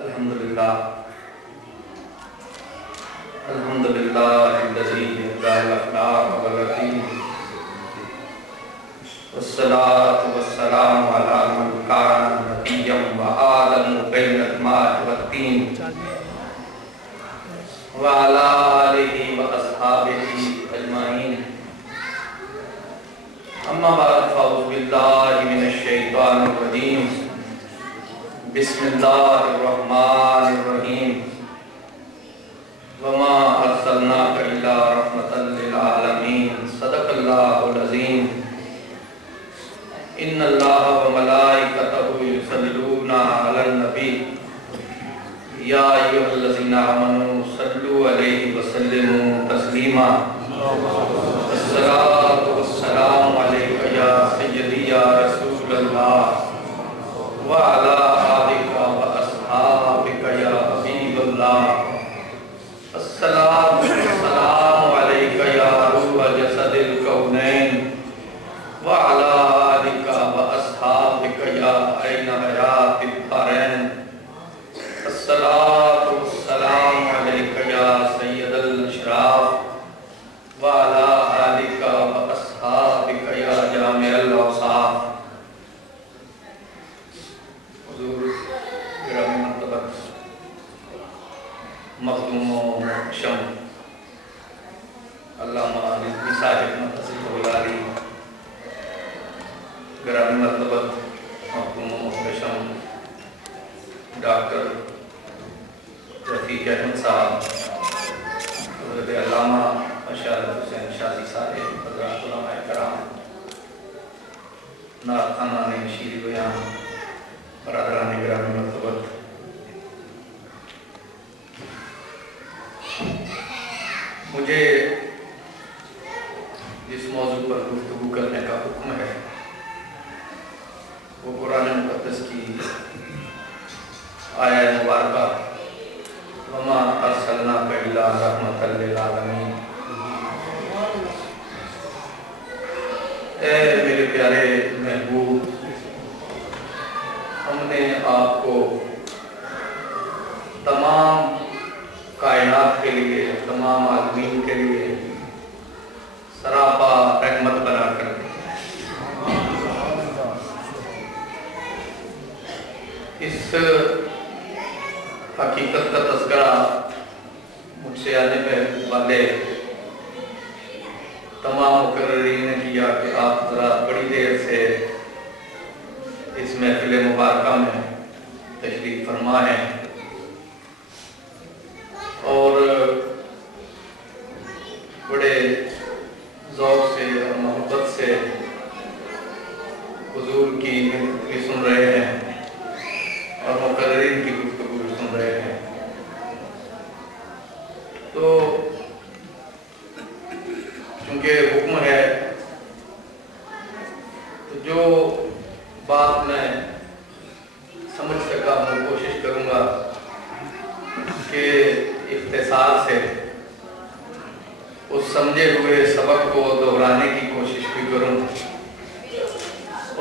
الحمدللہ الحمدللہ الذی یبدأ الاخلاق والرتیم والصلاة والسلام علی من کان نبیا وآدم بین الماء والطین وعلی آلہ واصحابہ اجمعین اما بعد فاعوذ باللہ من الشیطان الرجیم بسم اللہ الرحمن الرحیم وما ارسلناک الا رحمتا للعالمین صدق اللہ العظیم ان اللہ وملائکتہ یصلون علی النبی یا ایھا الذین آمنوا صلوا علیہ وسلموا تسلیما الصلاۃ والسلام علیک یا سیدی یا رسول اللہ وعلی آلک واصحابک یا حبیب اللہ الصلاۃ والسلام علیک یا روح جسد الکونین وعلی آلک واصحابک یا عین حیات الدارین الصلاۃ والسلام علیک یا سید الاشراف وعلی آلک واصحابک یا جامع الاوصاف حضور گرامی مرتبت مخدوم و محتشم علامہ نظمی صاحب متصل غلالی گرامی مرتبت مخدوم و محتشم ڈاکٹر رفیق احمد صاحب حضرت علامہ اشارت حسین شازی صاحب حضرات علماء کرام نعت خوانان شیریں بیان برادران گرامی مرتبت مجھے جس موضوع پر گفتگو کرنے کا حکم ہے وہ قرآن مقدس کی آیہ مبارکہ وما ارسلناک الا رحمتا للعالمین اے میرے پیارے محبوب ہم نے آپ کو تمام کائنات کے لیے تمام عالمین کے لیے سراپا رحمت بنا کر دیا اس حقیقت کا تذکرہ مجھ سے آنے والے تمام مقررین نے کیا کہ آپ ذرا بڑی دیر سے اس محفل مبارکہ میں تشریف فرما ہیں اور بڑے ذوق سے اور محبت سے حضور کی گفتگو سن رہے ہیں اور مقررین کی گفتگو سن رہے ہیں تو چونکہ حکم ہے تو جو بات میں سمجھ سکا ہوں کوشش کروں گا کہ اختصار سے اس سمجھے ہوئے سبق کو دہرانے کی کوشش بھی کروں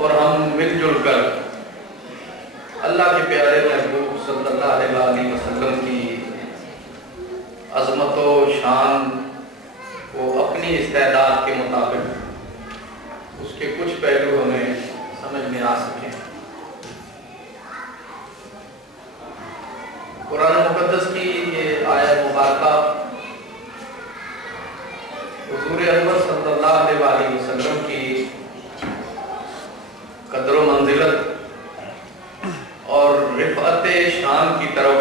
اور ہم مل جل کر اللہ کے پیارے محبوب صلی اللہ علیہ وسلم کی عظمت و شان کو اپنی استعداد کے مطابق اس کے کچھ پہلو ہمیں سمجھ میں آ سکیں۔ قرآن مقدس کی یہ آیت مبارکہ حضور اکبر صلی اللہ علیہ وسلم کی قدر و منزلت اور رفعت شان کی طرف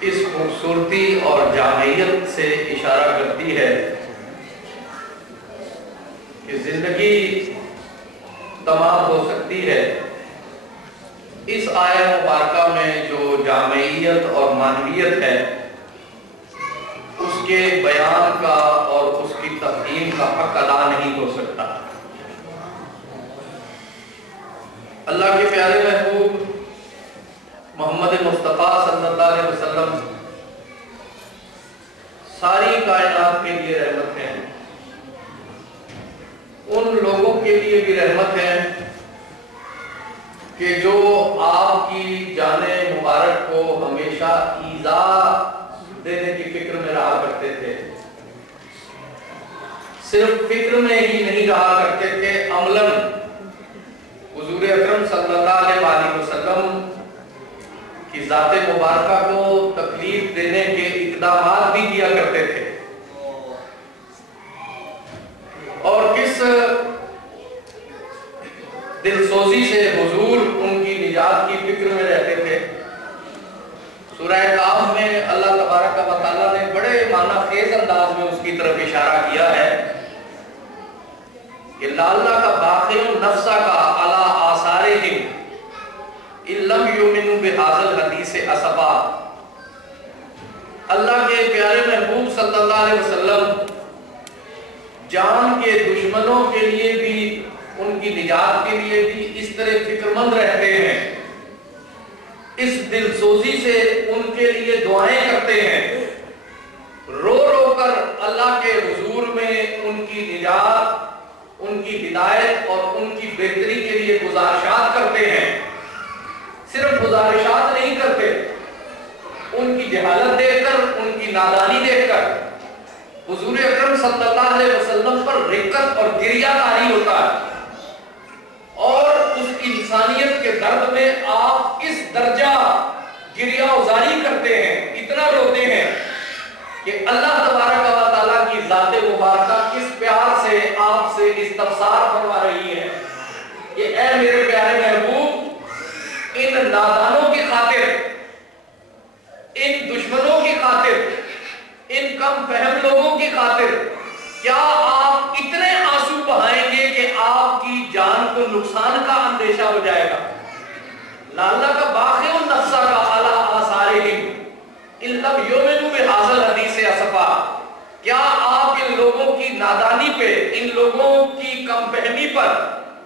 اس خوبصورتی اور جامعیت سے اشارہ کرتی ہے کہ زندگی تمام ہو سکتی ہے اس آیہ مبارکہ میں جو جامعیت اور معنویت ہے اس کے بیان کا اور اس کی تفہیم کا حق ادا نہیں ہو سکتا۔ اللہ کے پیارے محبوب محمد مصطفیٰ صلی اللہ علیہ وسلم ساری کائنات کے لیے رحمت ہیں، ان لوگوں کے لیے بھی رحمت ہے کہ جو آپ کی جانب ہمیشہ ایذا دینے کی فکر میں رہا کرتے تھے. صرف فکر میں ہی نہیں رہا کرتے تھے، عملاً حضور اکرم صلی اللہ علیہ وسلم کی ذات مبارکہ کو تکلیف دینے کے اقدامات بھی کیا کرتے تھے. اور کس دل سوزی سے حضور ان کی نجات کی فکر میں رہتے تھے. سورہ کہف میں اللہ تبارک و تعالیٰ نے بڑے معنی خیز انداز میں اس کی طرف اشارہ کیا ہے کہ لعلہ کا باقی نفسہ کا علی آثارہم ان لم یؤمنوا بہذا الحدیث اسفا. اللہ کے پیارے محبوب صلی اللہ علیہ وسلم جان کے دشمنوں کے لیے بھی، ان کی نجات کے لیے بھی اس طرح فکر مند رہتے ہیں، اس دل سوزی سے ان کے لیے دعائیں کرتے ہیں، رو رو کر اللہ کے حضور میں ان کی نجات، ان کی ہدایت اور ان کی بہتری کے لیے گزارشات کرتے ہیں. صرف گزارشات نہیں کرتے، ان کی جہالت دیکھ کر، ان کی نادانی دیکھ کر حضور اکرم صلی اللہ علیہ وسلم پر رقت اور گریہ طاری ہوتا ہے، اور اس انسانیت کے درد میں آپ اس درجہ گریہ ازاری کرتے ہیں، اتنا روتے ہیں کہ اللہ تبارک و تعالیٰ کی ذات مبارکہ کس پیار سے آپ سے استفسار فرما رہی ہے کہ اے میرے پیارے محبوب، ان نادانوں کی خاطر، ان دشمنوں کی خاطر، ان کم فہم لوگوں کی خاطر کیا آپ اتنے آنسو بہائیں گے کہ آپ کی جان کو نقصان کا اندیشہ ہو جائے گا؟ لعلہ کا باقی النفسہ کا علی آثارہم ان لم یؤمنوا بہذا الحدیث اسفا. کیا آپ ان لوگوں کی نادانی پہ، ان لوگوں کی کم فہمی پر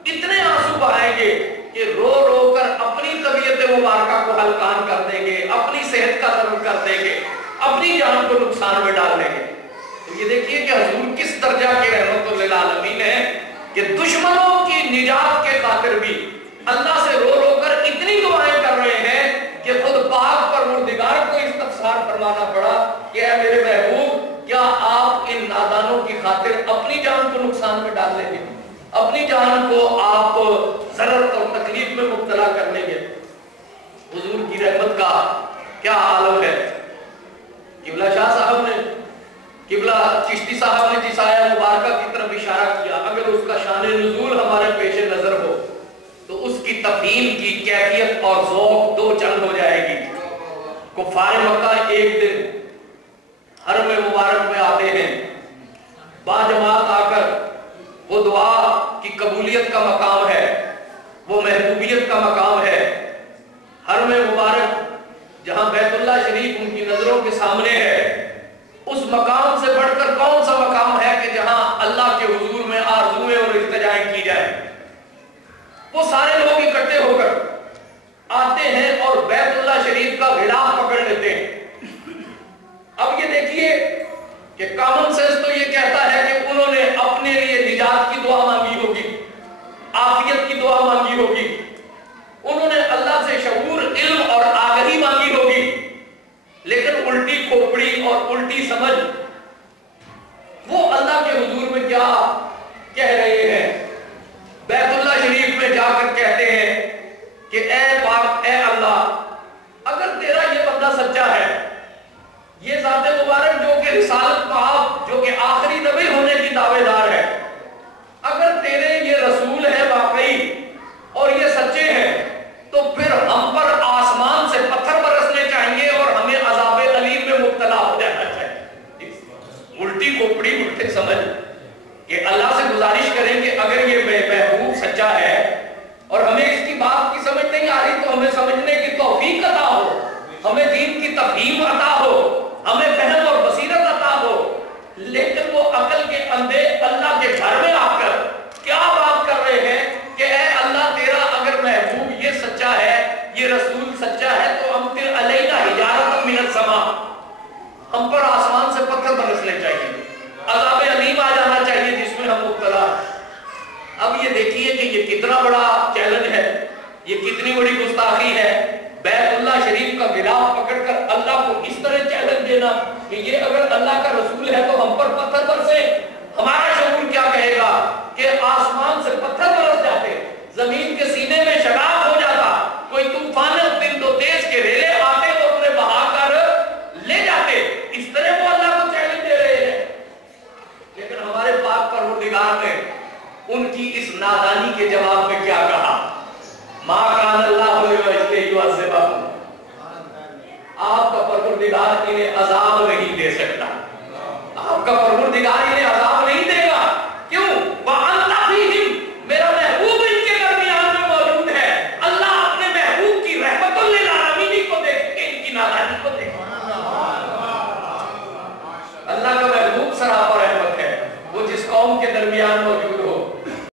اتنے آنسو بہائیں گے کہ رو رو کر اپنی طبیعت مبارکہ کو ہلکان کر دیں گے، اپنی صحت کا ضرور کر دیں گے، اپنی جان کو نقصان میں ڈال دیں گے؟ تو یہ دیکھیے کہ حضور کس درجہ کے رحمت للعالمین ہیں کہ دشمنوں کی نجات کے خاطر بھی اللہ سے رو رو کر اتنی دعائیں کر رہے ہیں کہ خود پاک پروردگار کو استفسار فرمانا پڑا کہ اے میرے محبوب، کیا آپ ان نادانوں کی خاطر اپنی جان کو نقصان میں ڈال لیں گے، اپنی جان کو آپ ضرر اور تکلیف میں مبتلا کر لیں گے؟ حضور کی رحمت کا کیا عالم ہے. قبلہ شاہ صاحب نے، قبلہ چشتی صاحب نے جس آیہ مبارکہ کی طرف اشارہ کیا، اگر اس کا شان نزول ہمارے پیش نظر ہو تو اس کی تفہیم کی کیفیت اور ذوق دو چند ہو جائے گی. کفار مکہ ایک دن حرم مبارک میں آتے ہیں، باجماعت آ کر، وہ دعا کی قبولیت کا مقام ہے، وہ محبوبیت کا مقام ہے. حرم مبارک جہاں بیت اللہ شریف ان کی نظروں کے سامنے ہے، اس مقام سے بڑھ کر کون سا مقام ہے کہ جہاں اللہ کے حضور میں آرزویں اور التجائیں کی جائیں؟ وہ سارے لوگ اکٹھے ہو کر آتے ہیں اور بیت اللہ شریف کا غلاف پکڑ لیتے ہیں. اب یہ دیکھیے کہ کامن سینس تو یہ کہتا ہے کہ انہوں نے اپنے لیے نجات کی دعا مانگی ہوگی، عافیت کی دعا مانگی ہوگی، انہوں نے اللہ سے شعور، علم اور آگہی مانگی ہوگی، لیکن الٹی کھوپڑی اور الٹی سمجھ وہ اللہ کے حضور میں کیا کہہ رہے ہیں؟ بیت اللہ شریف میں جا کر کہتے ہیں کہ اے پاک، اے اللہ، اگر تیرا یہ بندہ سچا ہے، یہ ذات مبارک جو کہ رسالت پاک، جو کہ آخری نبی ہونے کی دعوے دار ہے، اگر تیرے یہ رسول ہے واقعی اور یہ سچے ہیں، تو پھر ہم پر آسمان سے پتھر برسنے چاہیے اور ہمیں عذاب علیم میں مبتلا ہو جانا چاہیے. الٹی کھوپڑی الٹے سمجھ کہ اللہ سے گزارش کریں کہ اگر یہ محبوب سچا ہے اور ہمیں اس کی بات کی سمجھ نہیں آ رہی تو ہمیں سمجھنے کی توفیق عطا ہو، ہمیں دین کی تفہیم عطا ہو، ہمیں فہم اور بصیرت عطا ہو. لیکن وہ عقل کے اندھے اللہ کے گھر میں آ کر کیا بات کر رہے ہیں کہ اے اللہ، تیرا اگر محبوب یہ سچا ہے، یہ رسول سچا ہے، تو ہم پھر علینا حجارۃ من السماء، ہم پر آسمان سے پتھر برسنے چاہیے، عذاب علیم آ جانا چاہیے جس میں ہم مبتلا ہیں. اب یہ دیکھیے کہ یہ کتنا بڑا چیلنج ہے، یہ کتنی بڑی گستاخی ہے. بیت اللہ شریف کا غلاف پکڑ کر اللہ کو اس طرح چیلنج دینا کہ یہ اگر اللہ کا رسول ہے تو ہم پر پتھر برسے. ہمارا شعور کیا کہے گا کہ آسمان سے پتھر برس جاتے, زمین کے سینے میں شگاف ہو جاتا, کوئی طوفان تند و تیز کے ریلے آتے اور انہیں بہا کر لے جاتے. اس طرح وہ اللہ کو چیلنج دے رہے ہیں. لیکن ہمارے پاک پروردگار نے ان کی اس نادانی کے جواب میں کیا کہا؟ ما کان اللہ لیعذبہم, آپ کا پروردگار انہیں عذاب نہیں دے سکتا. آپ کا پروردگار